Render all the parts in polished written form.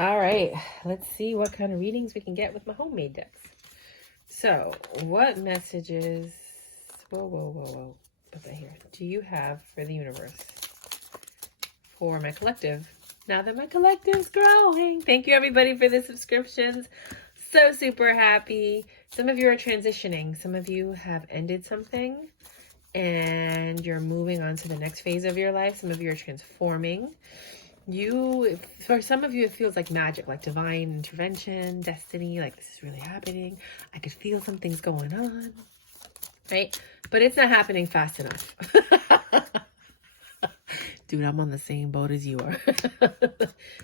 All right, let's see what kind of readings we can get with my homemade decks. So, what messages, whoa, put that here, do you have for the universe for my collective? Now that my collective's growing. Thank you, everybody, for the subscriptions. So super happy. Some of you are transitioning. Some of you have ended something and you're moving on to the next phase of your life. Some of you are transforming. For some of you, it feels like magic, like divine intervention, destiny, like this is really happening. I could feel something's going on, right? But it's not happening fast enough. Dude, I'm on the same boat as you are.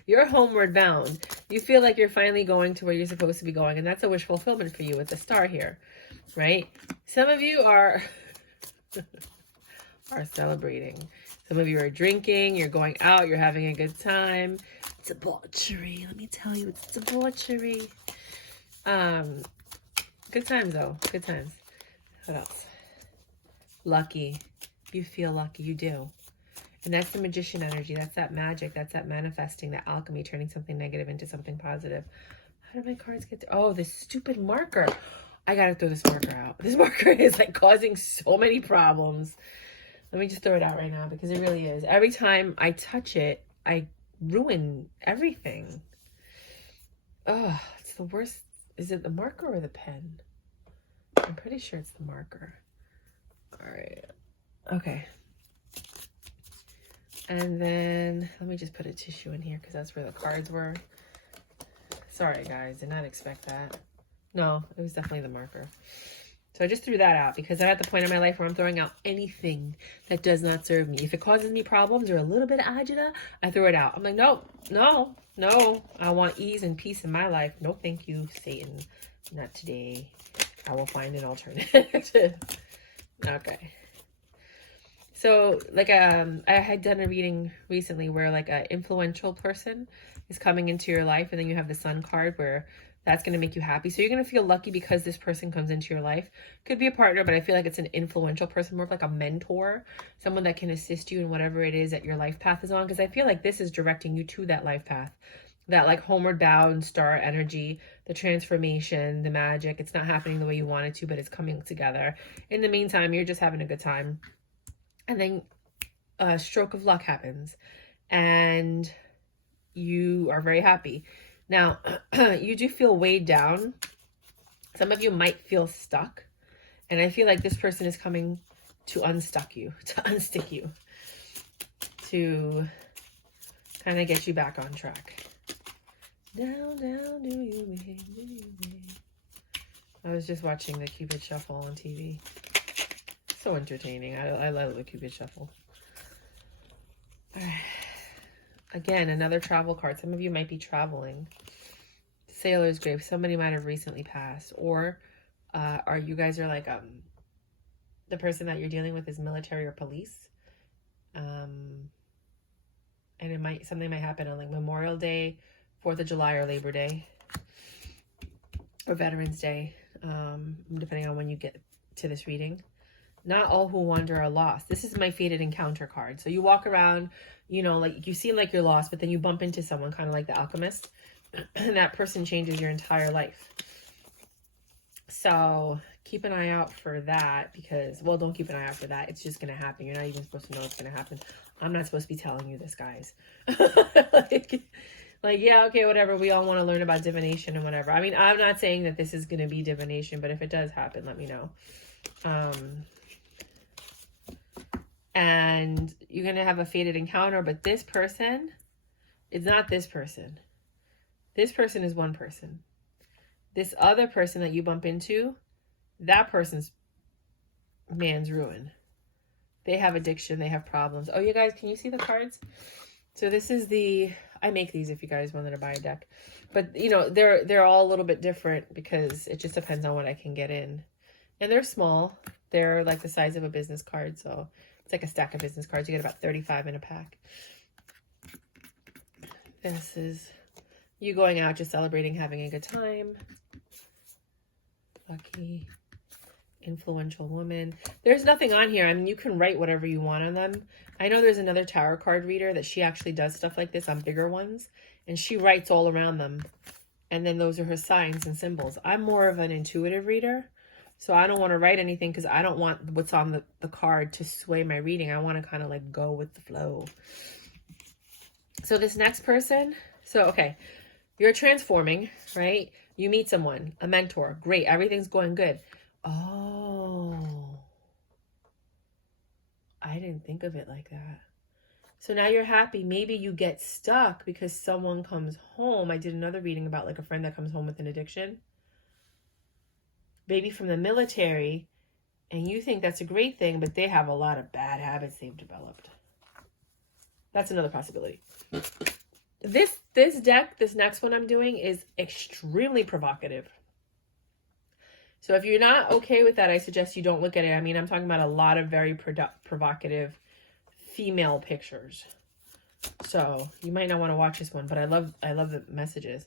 You're homeward bound. You feel like you're finally going to where you're supposed to be going, and that's a wish fulfillment for you with the star here, right? Some of you are celebrating. Some of you are drinking, you're going out, you're having a good time. It's debauchery. Let me tell you, it's debauchery. Good times though. Good times. What else? Lucky. You feel lucky. You do. And that's the magician energy. That's that magic. That's that manifesting, that alchemy, turning something negative into something positive. How did my cards get there? Oh, this stupid marker. I gotta throw this marker out. This marker is like causing so many problems. Let me just throw it out right now because it really is. Every time I touch it, I ruin everything. Oh, it's the worst. Is it the marker or the pen? I'm pretty sure it's the marker. All right. Okay. And then let me just put a tissue in here because that's where the cards were. Sorry, guys. Did not expect that. No, it was definitely the marker. So I just threw that out because I'm at the point in my life where I'm throwing out anything that does not serve me. If it causes me problems or a little bit of agita, I throw it out. I'm like, no. I want ease and peace in my life. No, thank you, Satan. Not today. I will find an alternative. Okay. So, like, I had done a reading recently where, like, an influential person is coming into your life, and then you have the Sun card where that's going to make you happy. So you're going to feel lucky because this person comes into your life. Could be a partner, but I feel like it's an influential person, more of like a mentor, someone that can assist you in whatever it is that your life path is on. Because I feel like this is directing you to that life path, that like homeward bound star energy, the transformation, the magic. It's not happening the way you want it to, but it's coming together. In the meantime, you're just having a good time. And then a stroke of luck happens and you are very happy. Now, you do feel weighed down. Some of you might feel stuck. And I feel like this person is coming to unstuck you, to unstick you, to kind of get you back on track. Down, do you mean? I was just watching the Cupid Shuffle on TV. So entertaining. I love the Cupid Shuffle. All right. Again, another travel card. Some of you might be traveling. Sailor's grave. Somebody might have recently passed, or you guys are like the person that you're dealing with is military or police, and something might happen on like Memorial Day, 4th of July, or Labor Day, or Veterans Day, depending on when you get to this reading. Not all who wander are lost. This is my fated encounter card. So you walk around, you know, like you seem like you're lost, but then you bump into someone kind of like the alchemist, and that person changes your entire life. So keep an eye out for that because, well, don't keep an eye out for that. It's just going to happen. You're not even supposed to know it's going to happen. I'm not supposed to be telling you this, guys. like, yeah, okay, whatever. We all want to learn about divination and whatever. I mean, I'm not saying that this is going to be divination, but if it does happen, let me know. And you're going to have a fated encounter, but this person is not this person. This person is one person. This other person that you bump into, that person's man's ruin. They have addiction. They have problems. Oh, you guys, can you see the cards? So this is I make these if you guys wanted to buy a deck. But, you know, they're all a little bit different because it just depends on what I can get in. And they're small. They're like the size of a business card, so it's like a stack of business cards. You get about 35 in a pack. This is you going out, just celebrating, having a good time. Lucky. Influential woman. There's nothing on here. I mean, you can write whatever you want on them. I know there's another tarot card reader that she actually does stuff like this on bigger ones. And she writes all around them. And then those are her signs and symbols. I'm more of an intuitive reader. So I don't want to write anything because I don't want what's on the card to sway my reading. I want to kind of like go with the flow. So this next person. So, okay. You're transforming, right? You meet someone, a mentor. Great. Everything's going good. Oh. I didn't think of it like that. So now you're happy. Maybe you get stuck because someone comes home. I did another reading about like a friend that comes home with an addiction. Maybe from the military. And you think that's a great thing, but they have a lot of bad habits they've developed. That's another possibility. This deck, this next one I'm doing is extremely provocative. So if you're not okay with that, I suggest you don't look at it. I mean, I'm talking about a lot of very provocative female pictures. So you might not want to watch this one, but I love the messages.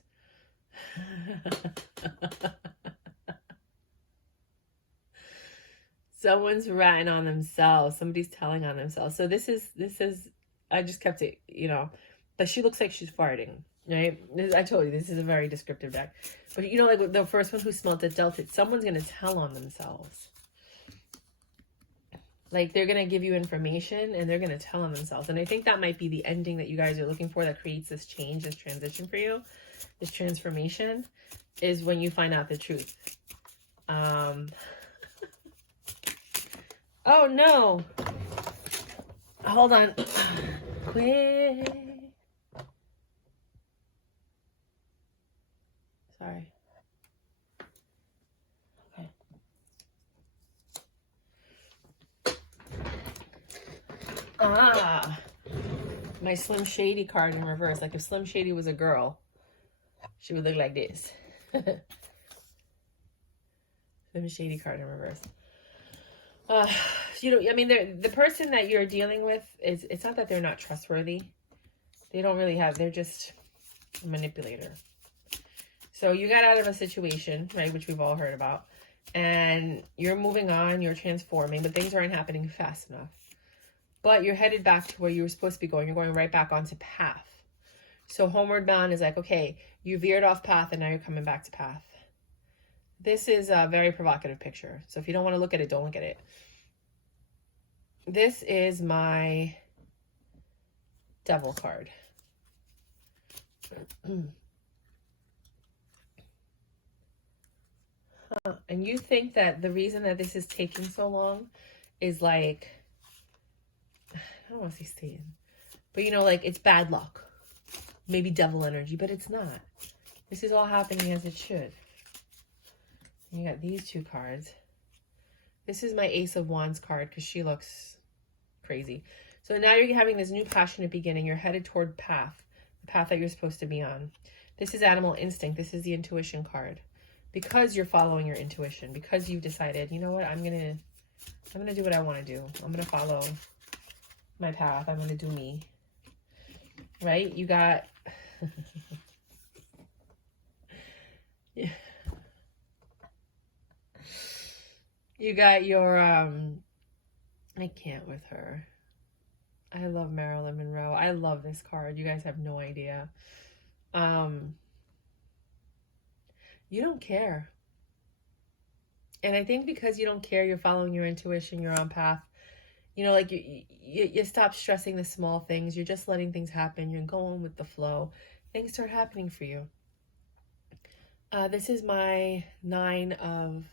Someone's ratting on themselves. Somebody's telling on themselves. So this is, I just kept it, you know, but she looks like she's farting, right? I told you, this is a very descriptive deck. But you know, like the first one who smelled it dealt it, someone's going to tell on themselves. Like they're going to give you information and they're going to tell on themselves. And I think that might be the ending that you guys are looking for that creates this change, this transition for you. This transformation is when you find out the truth. Oh no. Hold on. Quick. Sorry. Okay. My Slim Shady card in reverse. Like if Slim Shady was a girl, she would look like this. Slim Shady card in reverse. You know, I mean, the person that you're dealing with is, it's not that they're not trustworthy. They don't really have, they're just a manipulator. So you got out of a situation, right, which we've all heard about, and you're moving on, you're transforming, but things aren't happening fast enough. But you're headed back to where you were supposed to be going. You're going right back onto path. So homeward bound is like, okay, you veered off path and now you're coming back to path. This is a very provocative picture. So if you don't want to look at it, don't look at it. This is my Devil card. And you think that the reason that this is taking so long is like, I don't want to say Satan, but you know, like it's bad luck. Maybe devil energy, but it's not. This is all happening as it should. You got these two cards. This is my Ace of Wands card because she looks crazy. So now you're having this new passionate beginning. You're headed toward path, the path that you're supposed to be on. This is animal instinct. This is the intuition card. Because you're following your intuition, because you've decided, you know what, I'm gonna do what I want to do. I'm gonna follow my path. I'm gonna do me. Right? You got yeah. You got your I can't with her. I love Marilyn Monroe. I love this card. You guys have no idea. You don't care. And I think because you don't care, you're following your intuition, you're on path. You know, like you stop stressing the small things. You're just letting things happen. You're going with the flow. Things start happening for you. This is my 9 of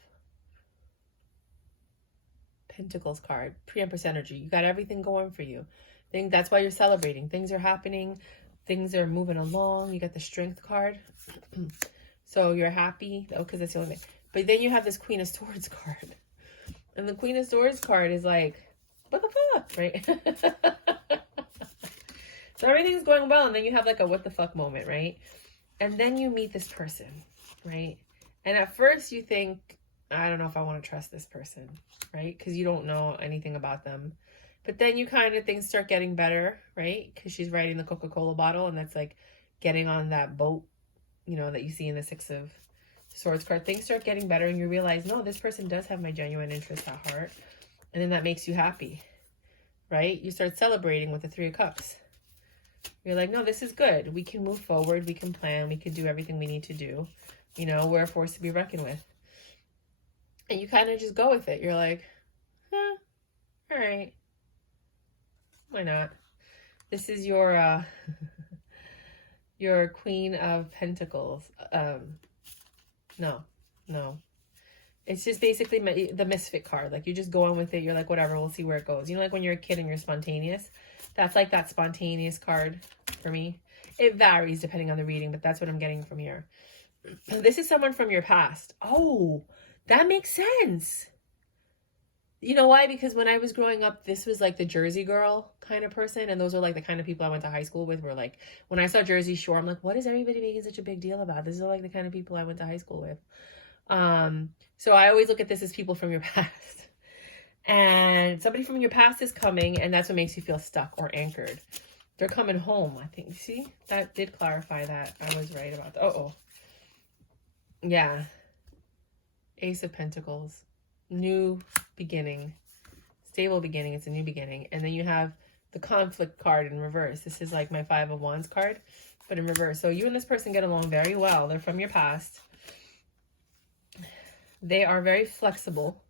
Pentacles card. Pre-Empress energy. You got everything going for you. That's why you're celebrating. Things are happening. Things are moving along. You got the Strength card. So you're happy. Oh, because that's the only thing. But then you have this Queen of Swords card. And the Queen of Swords card is like, what the fuck, right? So everything's going well. And then you have like a what the fuck moment, right? And then you meet this person, right? And at first you think, I don't know if I want to trust this person, right? Because you don't know anything about them. But then you kind of, things start getting better, right? Because she's riding the Coca-Cola bottle, and that's like getting on that boat, you know, that you see in the Six of Swords card. Things start getting better and you realize, no, this person does have my genuine interest at heart. And then that makes you happy, right? You start celebrating with the Three of Cups. You're like, no, this is good. We can move forward. We can plan. We can do everything we need to do. You know, we're a force to be reckoned with. And you kind of just go with it. You're like, all right. Why not? This is your your Queen of Pentacles. No. It's just basically the misfit card. Like, you're just going with it. You're like, whatever, we'll see where it goes. You know, like when you're a kid and you're spontaneous. That's like that spontaneous card for me. It varies depending on the reading, but that's what I'm getting from here. This is someone from your past. Oh, that makes sense. You know why? Because when I was growing up, this was like the Jersey girl kind of person. And those are like the kind of people I went to high school with. Were like, when I saw Jersey Shore, I'm like, what is everybody making such a big deal about? This is like the kind of people I went to high school with. So I always look at this as people from your past. And somebody from your past is coming, and that's what makes you feel stuck or anchored. They're coming home, I think. See? That did clarify that. I was right about that. Uh-oh. Yeah. Ace of Pentacles. New beginning. Stable beginning. It's a new beginning. And then you have the conflict card in reverse. This is like my Five of Wands card, but in reverse. So you and this person get along very well. They're from your past. They are very flexible.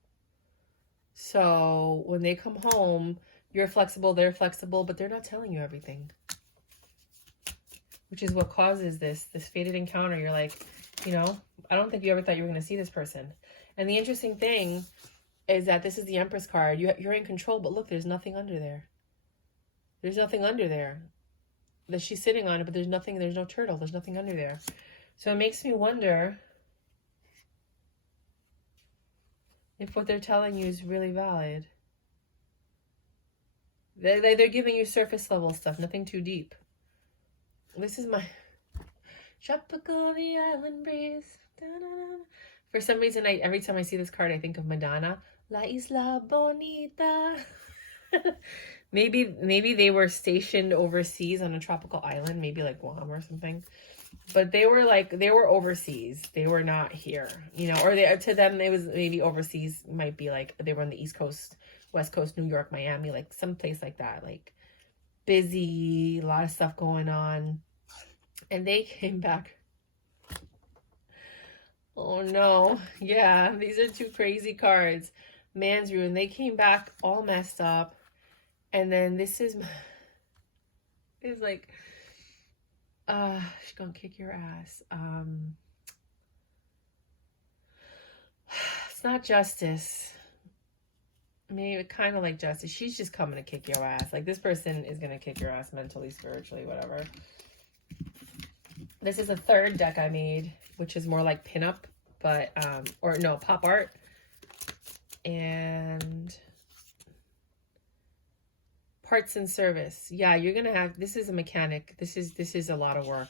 So when they come home, you're flexible, they're flexible, but they're not telling you everything. Which is what causes this fated encounter. You're like, you know, I don't think you ever thought you were going to see this person. And the interesting thing is that this is the Empress card. You're in control, but look, there's nothing under there. There's nothing under there that she's sitting on it, but there's no turtle. There's nothing under there. So it makes me wonder if what they're telling you is really valid. They're giving you surface level stuff, nothing too deep. This is my tropical the island breeze. Da-da-da. For some reason, every time I see this card, I think of Madonna. La Isla Bonita. Maybe they were stationed overseas on a tropical island, maybe like Guam or something. But they were overseas. They were not here, you know, or to them, it was maybe overseas, might be like they were on the East Coast, West Coast, New York, Miami, like someplace like that, like busy, a lot of stuff going on. And they came back. Oh no. Yeah, these are two crazy cards. Man's ruin. They came back all messed up. And then this is like, she's gonna kick your ass. It's not justice. I mean, kind of like justice. She's just coming to kick your ass. Like, this person is gonna kick your ass mentally, spiritually, whatever. This is a third deck I made, which is more like pinup, but or no, pop art. And parts and service. Yeah, you're gonna have, this is a mechanic. This is a lot of work.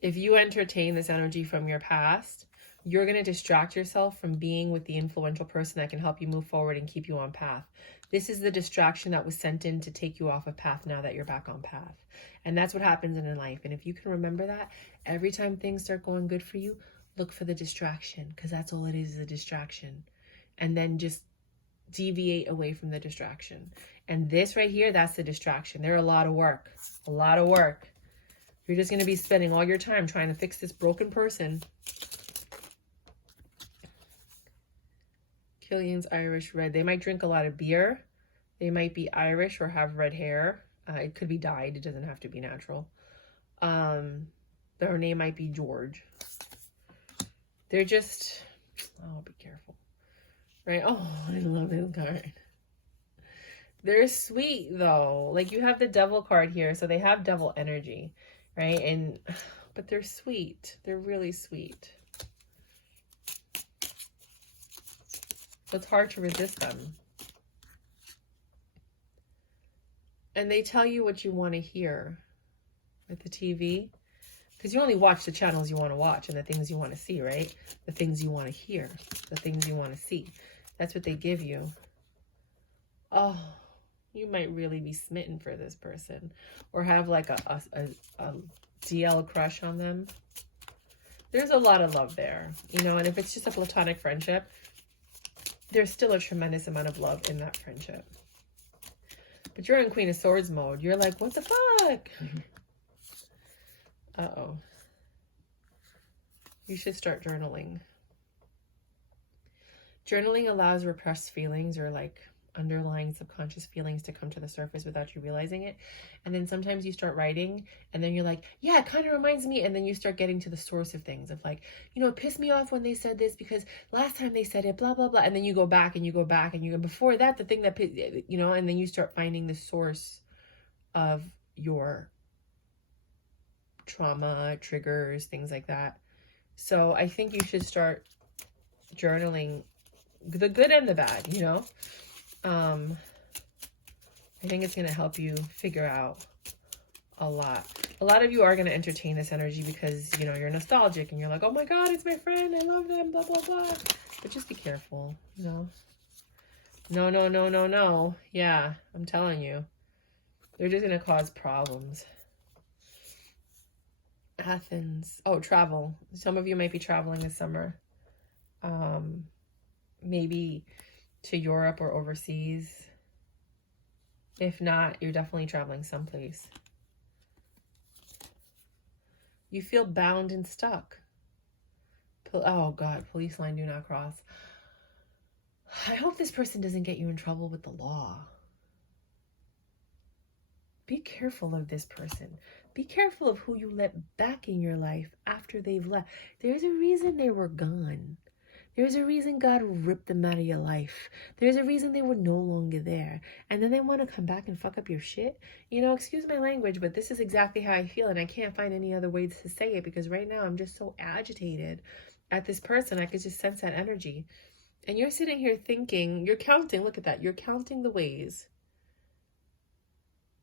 If you entertain this energy from your past, you're gonna distract yourself from being with the influential person that can help you move forward and keep you on path. This is the distraction that was sent in to take you off of path now that you're back on path. And that's what happens in life. And if you can remember that, every time things start going good for you, look for the distraction, because that's all it is a distraction. And then just deviate away from the distraction. And this right here, that's the distraction. They're a lot of work. A lot of work. You're just going to be spending all your time trying to fix this broken person. Killian's Irish red. They might drink a lot of beer. They might be Irish or have red hair. It could be dyed. It doesn't have to be natural. Their name might be George. They're just... Oh, be careful. Right? Oh, I love this card. They're sweet, though. Like, you have the devil card here, so they have devil energy, right? But they're sweet. They're really sweet. So it's hard to resist them. And they tell you what you want to hear with the TV. Because you only watch the channels you want to watch and the things you want to see, right? The things you want to hear. The things you want to see. That's what they give you. Oh, you might really be smitten for this person. Or have like a DL crush on them. there's a lot of love there, you know, and if it's just a platonic friendship, there's still a tremendous amount of love in that friendship. But you're in Queen of Swords mode. You're like, what the fuck? Uh-oh. You should start journaling. Journaling allows repressed feelings or like underlying subconscious feelings to come to the surface without you realizing it. And then sometimes you start writing and then you're like, yeah, it kind of reminds me. And then you start getting to the source of things of like, you know, it pissed me off when they said this because last time they said it, blah, blah, blah. And then you go back and you go back and you go, before that, the thing that, you know, and then you start finding the source of your trauma, triggers, things like that. So I think you should start journaling the good and the bad, you know? I think it's going to help you figure out a lot. A lot of you are going to entertain this energy because, you know, you're nostalgic and you're like, oh my God, it's my friend. I love them, blah, blah, blah. But just be careful, you know? No, no, no, no, no. Yeah, I'm telling you. They're just going to cause problems. Athens. Oh, travel. Some of you might be traveling this summer. Maybe to Europe or overseas. If not, you're definitely traveling someplace. You feel bound and stuck. Oh God, police line, do not cross. I hope this person doesn't get you in trouble with the law. Be careful of this person. Be careful of who you let back in your life after they've left. There's a reason they were gone. There's a reason God ripped them out of your life. There's a reason they were no longer there. And then they want to come back and fuck up your shit. You know, excuse my language, but this is exactly how I feel. And I can't find any other ways to say it because right now I'm just so agitated at this person. I could just sense that energy. And you're sitting here thinking, you're counting, look at that. You're counting the ways.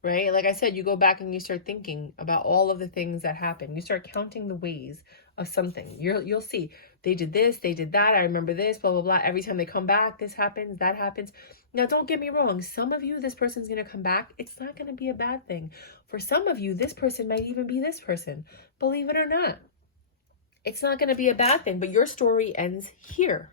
Right? Like I said, you go back and you start thinking about all of the things that happened. You start counting the ways of something. You'll see. They did this, they did that. I remember this, blah, blah, blah. Every time they come back, this happens, that happens. Now, don't get me wrong. Some of you, this person's going to come back. It's not going to be a bad thing. For some of you, this person might even be this person. Believe it or not. It's not going to be a bad thing, but your story ends here.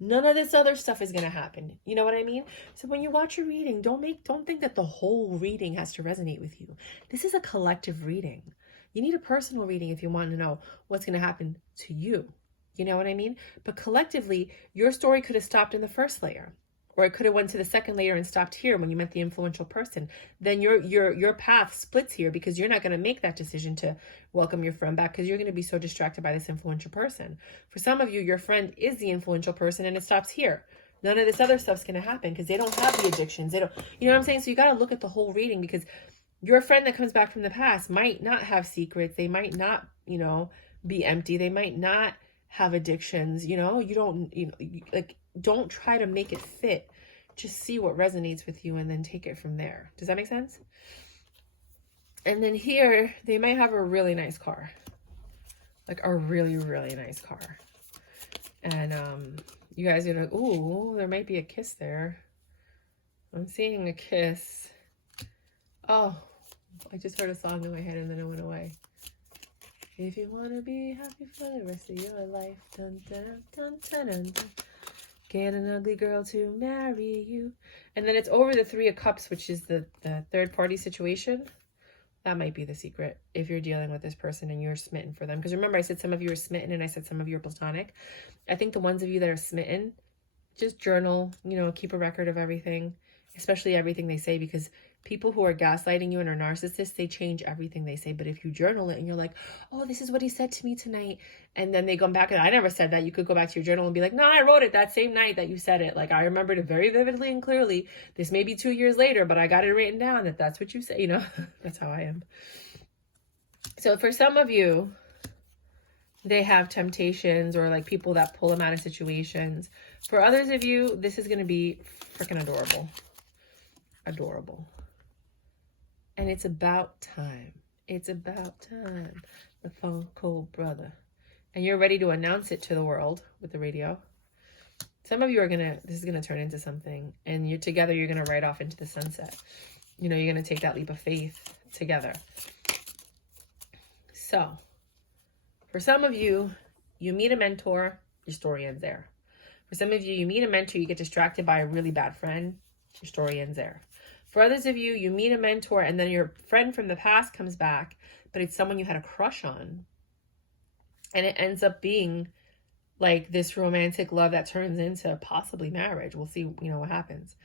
None of this other stuff is going to happen. You know what I mean? So when you watch your reading, don't think that the whole reading has to resonate with you. This is a collective reading. You need a personal reading if you want to know what's going to happen to you. You know what I mean? But collectively, your story could have stopped in the first layer, or it could have went to the second layer and stopped here when you met the influential person. Then your path splits here because you're not going to make that decision to welcome your friend back because you're going to be so distracted by this influential person. For some of you, your friend is the influential person and it stops here. None of this other stuff's going to happen because they don't have the addictions. They don't, you know what I'm saying? So you got to look at the whole reading because your friend that comes back from the past might not have secrets. They might not, you know, be empty. They might not have addictions. You know, don't try to make it fit. Just see what resonates with you and then take it from there. Does that make sense? And then here, they might have a really nice car. Like a really, really nice car. And you guys are like, ooh, there might be a kiss there. I'm seeing a kiss. Oh, I just heard a song in my head and then it went away. If you want to be happy for the rest of your life, dun, dun, dun, dun, dun, dun. Get an ugly girl to marry you. And then it's over the 3 of Cups, which is the third party situation. That might be the secret if you're dealing with this person and you're smitten for them. Because remember, I said some of you are smitten and I said some of you are platonic. I think the ones of you that are smitten, just journal, you know, keep a record of everything, especially everything they say, because people who are gaslighting you and are narcissists, they change everything they say. But if you journal it and you're like, oh, this is what he said to me tonight. And then they come back and I never said that. You could go back to your journal and be like, no, I wrote it that same night that you said it. Like, I remembered it very vividly and clearly. This may be 2 years later, but I got it written down that that's what you say. You know, that's how I am. So for some of you, they have temptations or like people that pull them out of situations. For others of you, this is going to be freaking adorable. Adorable. And it's about time. It's about time. The Funko brother. And you're ready to announce it to the world with the radio. Some of you are this is going to turn into something. And you're together, you're going to ride off into the sunset. You know, you're going to take that leap of faith together. So, for For some of you, you meet a mentor, your story ends there. For some of you, you meet a mentor, you get distracted by a really bad friend, your story ends there. For others of you, you meet a mentor and then your friend from the past comes back, but it's someone you had a crush on. And it ends up being like this romantic love that turns into possibly marriage. We'll see, what happens.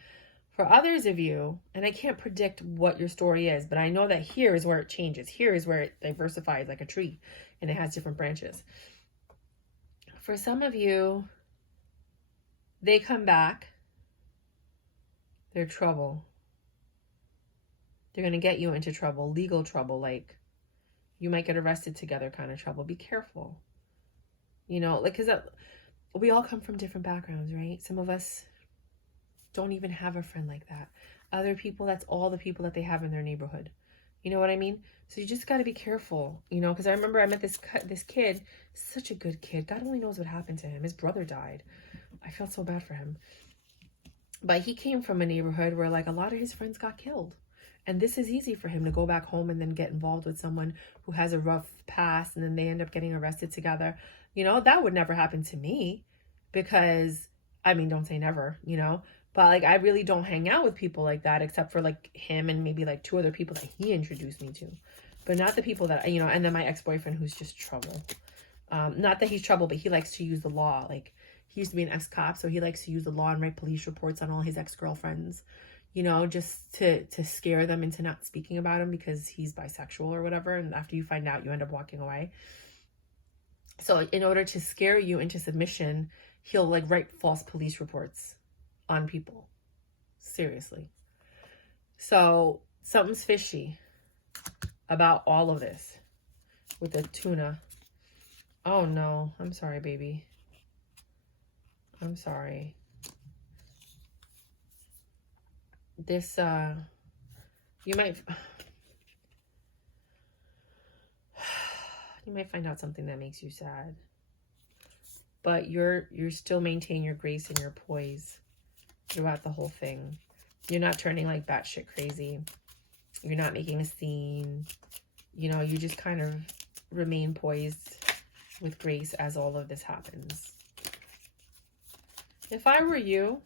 For others of you, and I can't predict what your story is, but I know that here is where it changes. Here is where it diversifies like a tree and it has different branches. For some of you, they come back. They're trouble. They're going to get you into trouble, legal trouble, like you might get arrested together kind of trouble. Be careful. Because we all come from different backgrounds, right? Some of us don't even have a friend like that. Other people, that's all the people that they have in their neighborhood. You know what I mean? So you just got to be careful, because I remember I met this kid, such a good kid. God only knows what happened to him. His brother died. I felt so bad for him. But he came from a neighborhood where like a lot of his friends got killed. And this is easy for him to go back home and then get involved with someone who has a rough past and then they end up getting arrested together. That would never happen to me because, don't say never, but like I really don't hang out with people like that except for like him and maybe like 2 other people that he introduced me to, but not the people that, and then my ex-boyfriend who's just trouble. Not that he's trouble, but he likes to use the law. Like he used to be an ex-cop, so he likes to use the law and write police reports on all his ex-girlfriends, just to scare them into not speaking about him because he's bisexual or whatever. And after you find out, you end up walking away. So in order to scare you into submission, he'll like write false police reports on people. Seriously. So something's fishy about all of this with the tuna. Oh no, I'm sorry, baby. I'm sorry. This, you might find out something that makes you sad, but you're still maintaining your grace and your poise throughout the whole thing. You're not turning like batshit crazy. You're not making a scene. You just kind of remain poised with grace as all of this happens. If I were you,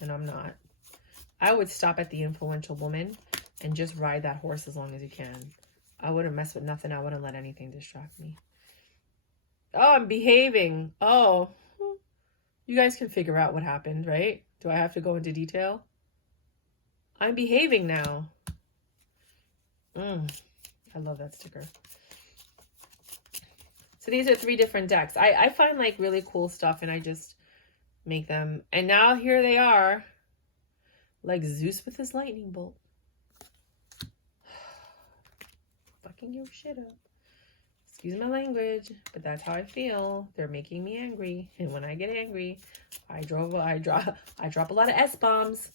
and I'm not, I would stop at the influential woman and just ride that horse as long as you can. I wouldn't mess with nothing. I wouldn't let anything distract me. Oh, I'm behaving. Oh, you guys can figure out what happened, right? Do I have to go into detail? I'm behaving now. I love that sticker. So these are 3 different decks. I find like really cool stuff and I just make them. And now here they are. Like Zeus with his lightning bolt. Fucking your shit up. Excuse my language, but that's how I feel. They're making me angry. And when I get angry, I drop a lot of S-bombs.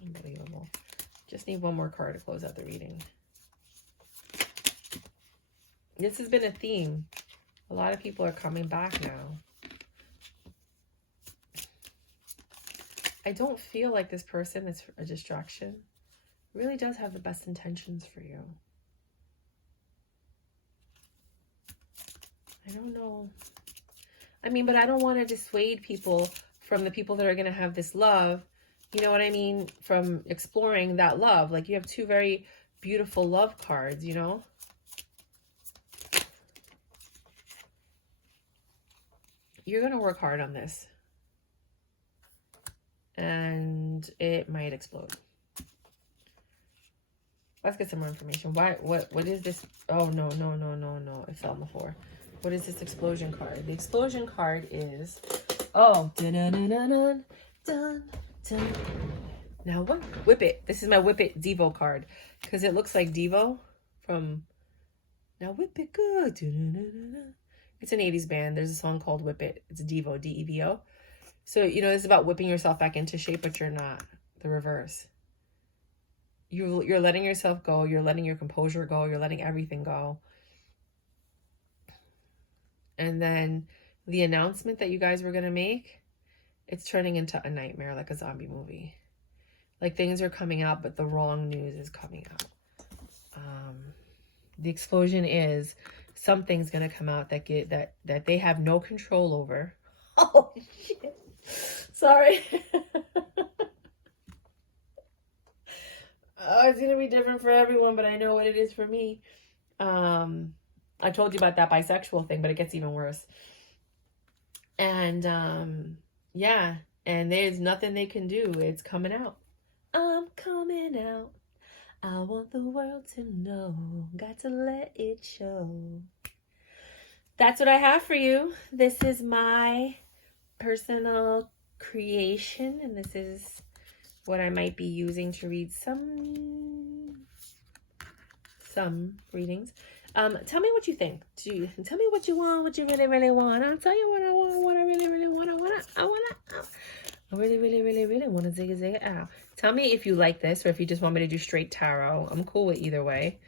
Unbelievable. Just need one more card to close out the reading. This has been a theme. A lot of people are coming back now. I don't feel like this person is a distraction. Really does have the best intentions for you. I don't know. But I don't want to dissuade people from the people that are going to have this love. You know what I mean? From exploring that love. Like you have 2 very beautiful love cards, You're going to work hard on this. And it might explode. Let's get some more information. What is this? Oh, no. It fell on the floor. What is this explosion card? The explosion card is, now what? Whip It. This is my Whip It Devo card. Because it looks like Devo from, now whip it good. It's an 80s band. There's a song called Whip It. It's Devo, D-E-V-O. So, it's about whipping yourself back into shape, but you're not. The reverse. You're letting yourself go. You're letting your composure go. You're letting everything go. And then the announcement that you guys were going to make, it's turning into a nightmare, like a zombie movie. Like things are coming out, but the wrong news is coming out. the explosion is something's gonna come out that they have no control over. Oh shit. Sorry. Oh, it's gonna be different for everyone, but I know what it is for me. I told you about that bisexual thing, but it gets even worse. And yeah, and there's nothing they can do. It's coming out. I'm coming out. I want the world to know. Got to let it show. That's what I have for you. This is my personal creation, and this is what I might be using to read some readings. Tell me what you think. Tell me what you want, what you really, really want. I'll tell you what I want, what I really, really want. I really, really, really, really want to zig it out. Tell me if you like this or if you just want me to do straight tarot. I'm cool with either way.